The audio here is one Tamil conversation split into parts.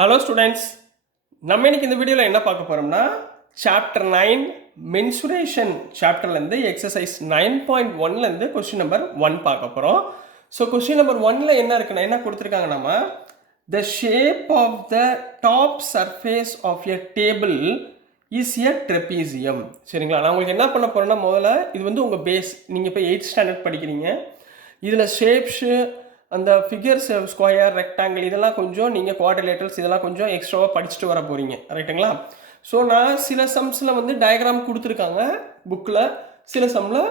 ஹலோ ஸ்டூடெண்ட்ஸ், நம்ம இன்னைக்கு இந்த வீடியோவில் என்ன பார்க்க போகிறோம்னா சாப்டர் 9 மென்சுரேஷன் சாப்டர்லேருந்து எக்ஸசைஸ் 9.1லேருந்து கொஸ்டின் நம்பர் 1 பார்க்க போகிறோம். ஸோ கொஸ்டின் நம்பர் 1ல் என்ன இருக்குன்னா என்ன கொடுத்துருக்காங்க, நம்ம the shape of the top surface of a table is a trapezium. சரிங்களா, நான் உங்களுக்கு என்ன பண்ண போகிறேன்னா, முதல்ல இது வந்து உங்கள் பேஸ். நீங்கள் இப்போ 8th ஸ்டாண்டர்ட் படிக்கிறீங்க. இதில் ஷேப்ஸு, அந்த ஃபிகர்ஸ், ஸ்கொயர், ரெக்டாங்கிள், இதெல்லாம் கொஞ்சம் நீங்கள் குவாட்ரிலேட்டர்ஸ் இதெல்லாம் கொஞ்சம் எக்ஸ்ட்ராவாக படிச்சுட்டு வர போகிறீங்க, ரைட்டுங்களா? ஸோ நான் சில சம்ஸில் வந்து டயக்ராம் கொடுத்துருக்காங்க புக்கில், சில சம்மில்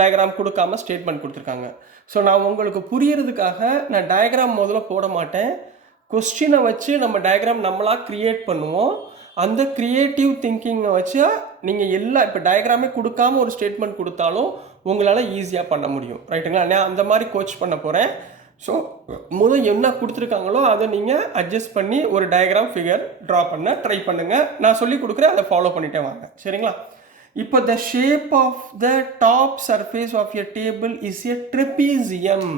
டயக்ராம் கொடுக்காம ஸ்டேட்மெண்ட் கொடுத்துருக்காங்க. ஸோ நான் உங்களுக்கு புரியறதுக்காக நான் டயக்ராம் முதல்ல போட மாட்டேன். கொஸ்டினை வச்சு நம்ம டயக்ராம் நம்மளாக க்ரியேட் பண்ணுவோம். அந்த க்ரியேட்டிவ் திங்கிங்கை வச்சு நீங்கள் இப்போ டயக்ராமே கொடுக்காம ஒரு ஸ்டேட்மெண்ட் கொடுத்தாலும் உங்களால் ஈஸியாக பண்ண முடியும், ரைட்டுங்களா? நான் அந்த மாதிரி கோச் பண்ண போகிறேன். ஸோ முதல் என்ன கொடுத்துருக்காங்களோ அதை நீங்கள் அட்ஜஸ்ட் பண்ணி ஒரு டயக்ராம் ஃபிகர் ட்ரா பண்ண ட்ரை பண்ணுங்கள். நான் சொல்லி கொடுக்குறேன், அதை ஃபாலோ பண்ணிட்டே வாங்க, சரிங்களா? இப்போ the shape of the top surface of a table is a trapezium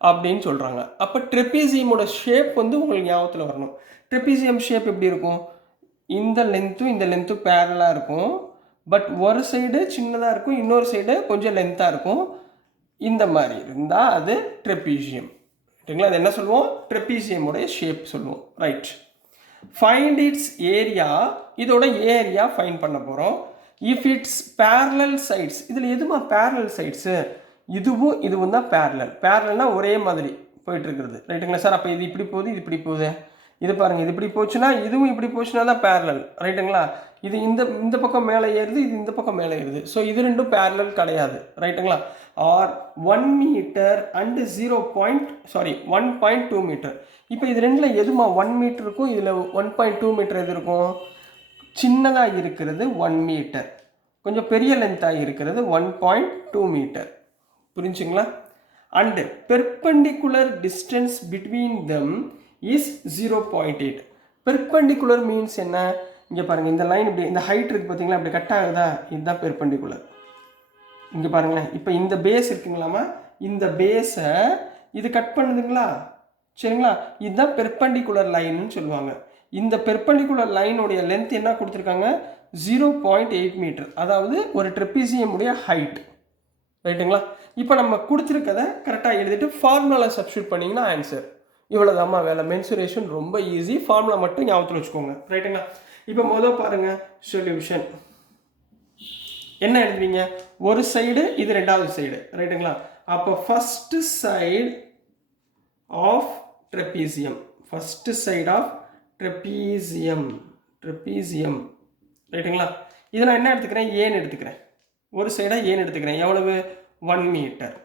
அப்படின்னு சொல்கிறாங்க. அப்போ ட்ரெபீசியமோட ஷேப் வந்து உங்களுக்கு ஞாபகத்தில் வரணும். ட்ரெபீசியம் ஷேப் எப்படி இருக்கும்? இந்த லென்த்தும் பேரலாக இருக்கும். பட் ஒரு சைடு சின்னதாக இருக்கும், இன்னொரு சைடு கொஞ்சம் லென்த்தாக இருக்கும். இந்த மாதிரி இருந்தால் அது ட்ரெபீசியம், சரிங்களா? அது என்ன சொல்லுவோம்? ட்ரெபீசியமுடைய ஷேப் சொல்லுவோம், ரைட்? Find it's area. இதோட ஏரியா ஃபைண்ட் பண்ண போகிறோம். இஃப் இட்ஸ் பேரலல் சைட்ஸ், இதில் எதுமா பேரலல் சைட்ஸு? இதுவும் தான் பேரலல்னால் ஒரே மாதிரி போயிட்டு இருக்கிறது, ரைட்டுங்களா சார்? அப்போ இது இப்படி போகுது, இது இப்படி போகுது. இது பாருங்கள், இது இப்படி போச்சுன்னா இதுவும் இப்படி போச்சுன்னா தான் பேரலல், ரைட்டுங்களா? இது இந்த பக்கம் மேலே ஏறுது, இது இந்த பக்கம் மேலே ஏறுது. ஸோ இது ரெண்டும் பேரலல் கிடையாது, ரைட்டுங்களா? Or 1 metre and 1.2 metre. இப்போ இது ரெண்டில் எதுமா 1 மீட்டர் இருக்கும், இதில் 1.2 மீட்டர் எது இருக்கும்? சின்னதாக இருக்கிறது 1 மீட்டர், கொஞ்சம் பெரிய லென்த்தாக இருக்கிறது 1.2 மீட்டர். புரிஞ்சுங்களா? And perpendicular distance between them is 0.8. Perpendicular means என்ன? இங்கே பாருங்கள், இந்த லைன் இப்படி, இந்த ஹைட் இருக்குது பார்த்தீங்களா, இப்படி கட் ஆகுதா? இதுதான் பெர்பெண்டிகுலர். இங்கே பாருங்களேன், இப்போ இந்த பேஸ் இருக்குங்களாமா, இந்த பேஸை இது கட் பண்ணுதுங்களா, சரிங்களா? இதுதான் பெர்பெண்டிகுலர் லைன்னு சொல்லுவாங்க. இந்த பெர்பெண்டிகுலர் லைனுடைய லென்த் என்ன கொடுத்துருக்காங்க? 0.8 மீட்டர், அதாவது ஒரு ட்ரெபீசியமுடைய ஹைட், ரைட்டுங்களா? இப்போ நம்ம கொடுத்துருக்கதை கரெக்டாக எழுதிட்டு ஃபார்முலாவில் சப்ஸ்டியூட் பண்ணிங்கன்னா ஆன்சர். இவ்வளோதாம்மா வேலை. மென்சுரேஷன் ரொம்ப ஈஸி, ஃபார்முலா மட்டும் ஞாபகத்தில் வச்சுக்கோங்க, ரைட்டுங்களா? இப்போ முதல் பாருங்கள் சொல்யூஷன். என்ன எழுதுவீங்க? ஒரு சைடு, இது ரெண்டாவது சைடு, ரைட்டுங்களா? அப்போ first side of trapezium, trapezium, ரைட்டுங்களா? இதை நான் என்ன எடுத்துக்கிறேன்? ஏன்னு எடுத்துக்கிறேன். ஒரு சைடாக ஏன்னு எடுத்துக்கிறேன். எவ்வளவு? 1 மீட்டர்.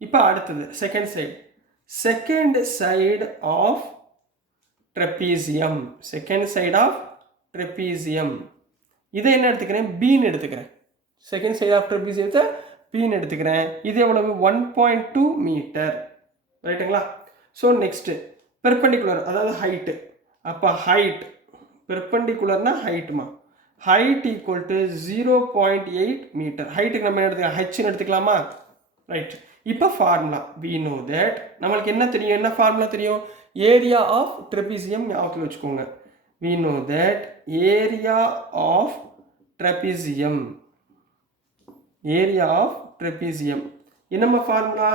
இப்போ அடுத்தது செகண்ட் சைடு ஆஃப் ட்ரெபீசியம், இதை என்ன எடுத்துக்கிறேன்? பீன்னு எடுத்துக்கிறேன். செகண்ட் சைடு ஆஃப் ட்ரெபீசியத்தை பீன்னு எடுத்துக்கிறேன். இது எவ்வளவு? 1.2 மீட்டர், ரைட்டுங்களா? ஸோ நெக்ஸ்ட்டு பெர்பெண்டிகுலர், அதாவது ஹைட்டு. அப்போ ஹைட், பெர்பெண்டிகுலர்னா ஹைட்டுமா, ஹைட் ஈக்குவல் டு 0.8 மீட்டர். ஹைட்டுக்கு நம்ம என்ன எடுத்துக்கலாம்? ஹெச்னு எடுத்துக்கலாமா, ரைட்? இப்போ ஃபார்முலா we know that, நம்மளுக்கு என்ன தெரியும்? என்ன ஃபார்முலா தெரியும்? ஏரியா ஆஃப் ட்ரெபீசியம் ஞாபகத்தில் வச்சுக்கோங்க. we know that area of trapezium என்னம்மா formula?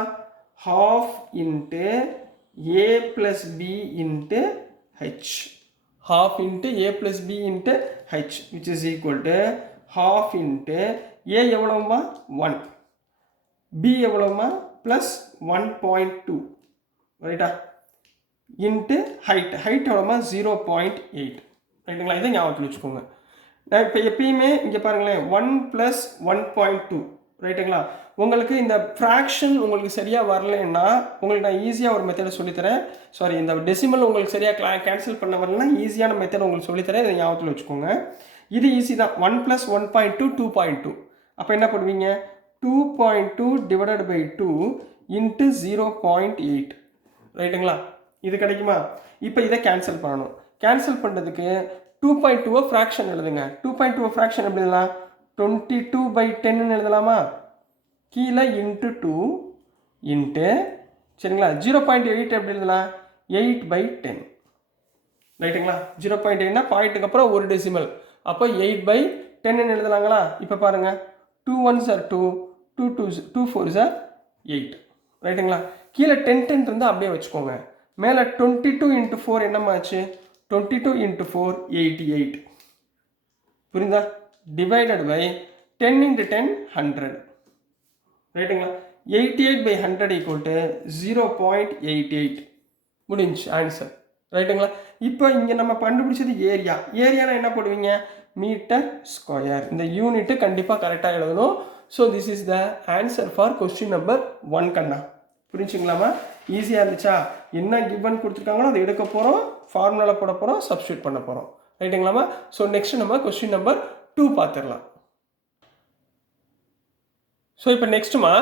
half into a plus b into h, half into a plus b into h, which is equal to half into a எவ்வளவுமா? 1, b எவ்வளவுமா? ப்ளஸ் 1.2, ரைட்டா? Into height எவ்வளோமா? 0.8, ரைட்டுங்களா? இதை ஞாபகத்தில் வச்சுக்கோங்க. நான் இப்போ எப்பயுமே இங்கே பாருங்களேன், 1 + 1.2, ரைட்டுங்களா? உங்களுக்கு இந்த ஃப்ராக்ஷன் உங்களுக்கு சரியாக வரலைன்னா உங்களுக்கு நான் ஈஸியாக ஒரு மெத்தடை சொல்லித்தரேன். சாரி, இந்த டெசிமல் உங்களுக்கு சரியாக கேன்சல் பண்ண வரலன்னா ஈஸியான மெத்தட் உங்களுக்கு சொல்லித்தரேன். இதை ஞாபகத்தில் வச்சுக்கோங்க. இது ஈஸி தான். 1 + 1.2 2.2. அப்போ என்ன பண்ணுவீங்க? 2.2 டிவைடட் பை 2 இன்ட்டு 0.8, ரைட்டுங்களா? இது கிடைக்குமா? இப்போ இதை கேன்சல் பண்ணணும். கேன்சல் பண்ணுறதுக்கு 2.2 ஃப்ராக்ஷன் எழுதுங்க. 2.2 ஃப்ராக்ஷன் எப்படி எழுதலாம்? 22/10 எழுதலாமா? கீழே இன்ட்டு 2 இன்ட்டு, சரிங்களா? 0.8 எப்படி எழுதலாம்? 8/10. ரைட்டுங்களா? 0.8னா பாயிண்ட்டுக்கு அப்புறம் ஒரு டெசிமல், அப்போ 8/10 எழுதலாங்களா? இப்போ பாருங்கள், 2 1s are 2, 2 4s are 8. ரைட்டுங்களா? கீழே 10 இருந்தால் அப்படியே வச்சுக்கோங்க. மேலே 22 × 4 என்னமாச்சு? 22 × 4 88. புரியுதா? Divided by 10 × 10 100. ரைட்டுங்களா? 88/100 = 0.88. முடிஞ்சு ஆன்சர். ரைட்டுங்களா? இப்போ இங்கே நம்ம கண்டுபிடிச்சது ஏரியா. ஏரியானா என்ன போடுவீங்க? Metre square. இந்த யூனிட்டு கண்டிப்பாக கரெக்டாக எழுதணும். So this is the answer for question number 1 கண்ணா. புரிஞ்சுங்களாமா? ஈஸியாக இருந்துச்சா? என்ன கிவன் கொடுத்துருக்காங்களோ அதை எடுக்க போகிறோம், ஃபார்முலாவில் போட போகிறோம், சப்ஸ்டியூட் பண்ண போகிறோம். ரைட்டுங்களாமா? ஸோ நெக்ஸ்ட் நம்ம கொஸ்டின் நம்பர் 2 பார்த்துடலாம். ஸோ இப்போ நெக்ஸ்ட்டுமா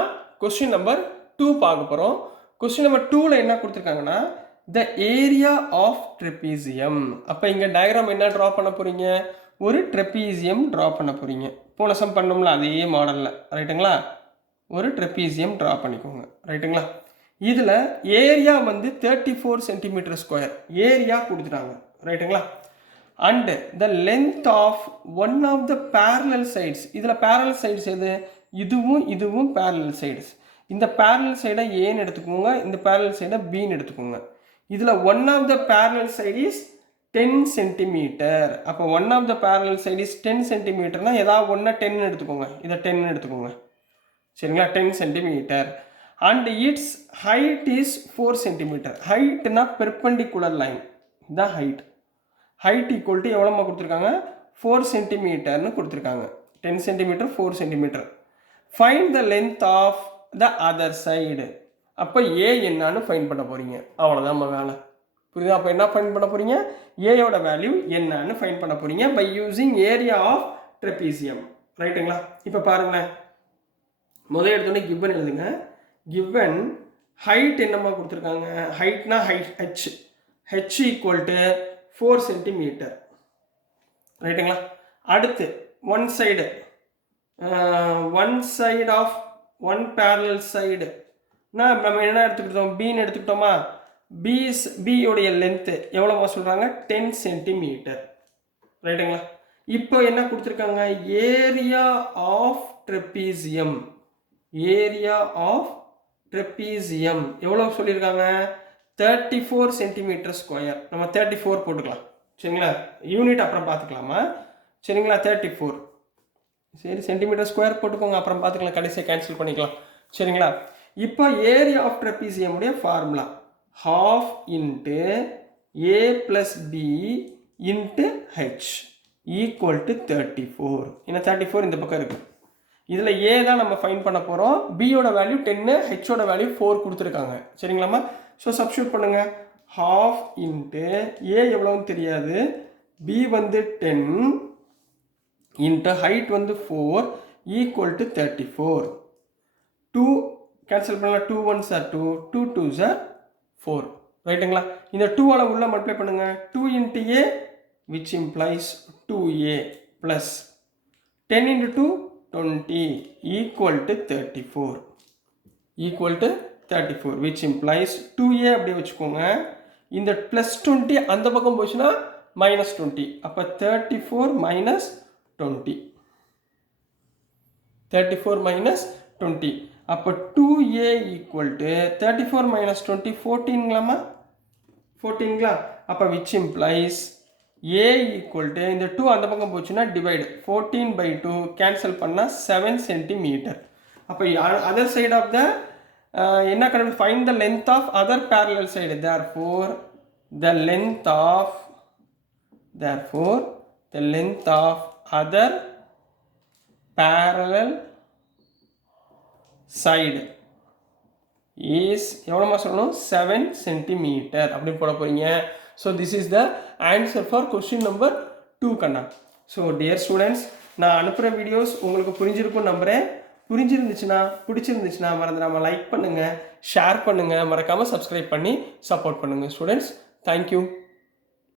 கொஸ்டின் நம்பர் 2 பார்க்க போகிறோம். கொஸ்டின் நம்பர் 2ல் என்ன கொடுத்துருக்காங்கன்னா, த ஏரியா ஆஃப் ட்ரெபீசியம். அப்போ இங்கே டயக்ராம் என்ன ட்ரா பண்ண போகிறீங்க? ஒரு ட்ரெபீசியம் ட்ரா பண்ண போகிறீங்க. போன சம் பண்ணோம்ல அதே மாடலில். ரைட்டுங்களா? ஒரு ட்ரெபீசியம் ட்ரா பண்ணிக்கோங்க. ரைட்டுங்களா? இதில் ஏரியா வந்து 34 cm². ஏரியா கொடுத்துட்டாங்க. ரைட்டுங்களா? And the length of one of the parallel sides. இதில் பேரலல் சைட்ஸ் எது? இதுவும் பேரலல் சைட்ஸ். இந்த பேரலல் சைடை ஏன்னு எடுத்துக்கோங்க, இந்த பேரலல் சைடை பின்னு எடுத்துக்கோங்க. இதில் one of the parallel side is 10 cm. அப்போ one of the parallel side is 10 cm. ஏதாவது ஒன்று 10 எடுத்துக்கோங்க, இதை 10 எடுத்துக்கோங்க. சரிங்களா? 10 cm. And its height is 4 cm. ஹைட்னா பெர்பெண்டிகுலர் லைன், இதுதான் ஹைட். ஹைட் ஈக்குவல் டு எவ்வளோமா கொடுத்துருக்காங்க? 4 cm கொடுத்துருக்காங்க. 10 cm 4 cm. Find the length of the other side. அப்போ ஏ என்னன்னு ஃபைண்ட் பண்ண போகிறீங்க. அவ்வளோதான் நம்ம வேலை. புரியுதா? அப்போ என்ன ஃபைண்ட் பண்ண போகிறீங்க? ஏயோட வேல்யூ என்னன்னு ஃபைண்ட் பண்ண போகிறீங்க by using area of trapezium. ரைட்டுங்களா? இப்போ பாருங்களேன், முதல் எடுத்தோடனே கிவன் எழுதுங்க. கிவன் ஹைட் என்னம்மா கொடுத்துருக்காங்க? ஹைட்னா height H equal to 4 cm. ரைட்டுங்களா? அடுத்து one side of one parallel side நம்ம என்ன எடுத்துக்கிட்டோம்? பின்னு எடுத்துக்கிட்டோமா? பியோடைய லென்த்து எவ்வளோமா சொல்கிறாங்க? 10 cm. ரைட்டுங்களா? இப்போ என்ன கொடுத்துருக்காங்க? Area of trapezium. Area of trapezium எவ்வளோ சொல்லியிருக்காங்க? 34 cm². நம்ம 34 போட்டுக்கலாம். சரிங்களா? யூனிட் அப்புறம் பார்த்துக்கலாமா? சரிங்களா? 34. சரி, cm² போட்டுக்கோங்க, அப்புறம் பார்த்துக்கலாம், கடைசியாக கேன்சல் பண்ணிக்கலாம். சரிங்களா? இப்போ ஏரியா ஆஃப் ட்ரெபீசியமுடைய formula ½ × a + b × h equal to 34. ஏன்னா 34 இந்த பக்கம் இருக்குது. இதில் ஏ தான் நம்ம ஃபைண்ட் பண்ண போகிறோம். பியோட வேல்யூ 10, ஹெச்சோட வேல்யூ 4 கொடுத்துருக்காங்க. சரிங்களாம்மா? ஸோ சப்ஸ்டியூட் பண்ணுங்கள். ½ × ஏ எவ்வளோன்னு தெரியாது, பி வந்து 10 × ஹைட் வந்து 4 ஈக்குவல் டு 34. 2 கேன்சல் பண்ணலாம். 2 1s are 2, 2 2s are 4. ரைட்டுங்களா? இந்த 2ஆல் உள்ள மல்டிப்ளை பண்ணுங்கள். 2 × a which implies 2a plus 10 × 2 20 equal to 34. equal to 34 which implies 2a அப்படியே வச்சுக்கோங்க. இந்த ப்ளஸ் 20 அந்த பக்கம் போச்சுன்னா -20. அப்போ 34 - 20. 34 - 20. அப்போ 2a equal to 34 - 20 14ங்களாமா? 14ங்களா? அப்போ which implies a equal to இந்த 2 அந்த பக்கம் போச்சுன்னா டிவைடு 14/2 கேன்சல் பண்ணால் 7 cm. அப்போ அதர் சைட் ஆஃப் த என்ன கணக்கு? Find the length of other parallel side. therefore the length of other parallel side is எவ்வளோமா சொல்லணும்? 7 cm அப்படின்னு போட போகிறீங்க. So this is the answer for question number 2 கண்ணா. ஸோ டியர் ஸ்டூடெண்ட்ஸ், நான் அனுப்புகிற வீடியோஸ் உங்களுக்கு புரிஞ்சிருக்கும்னு நம்புகிறேன். பிடிச்சிருந்துச்சுன்னா மறந்துடாமல் லைக் பண்ணுங்கள், ஷேர் பண்ணுங்கள், மறக்காமல் சப்ஸ்கிரைப் பண்ணி சப்போர்ட் பண்ணுங்கள் ஸ்டூடெண்ட்ஸ். தேங்க்யூ.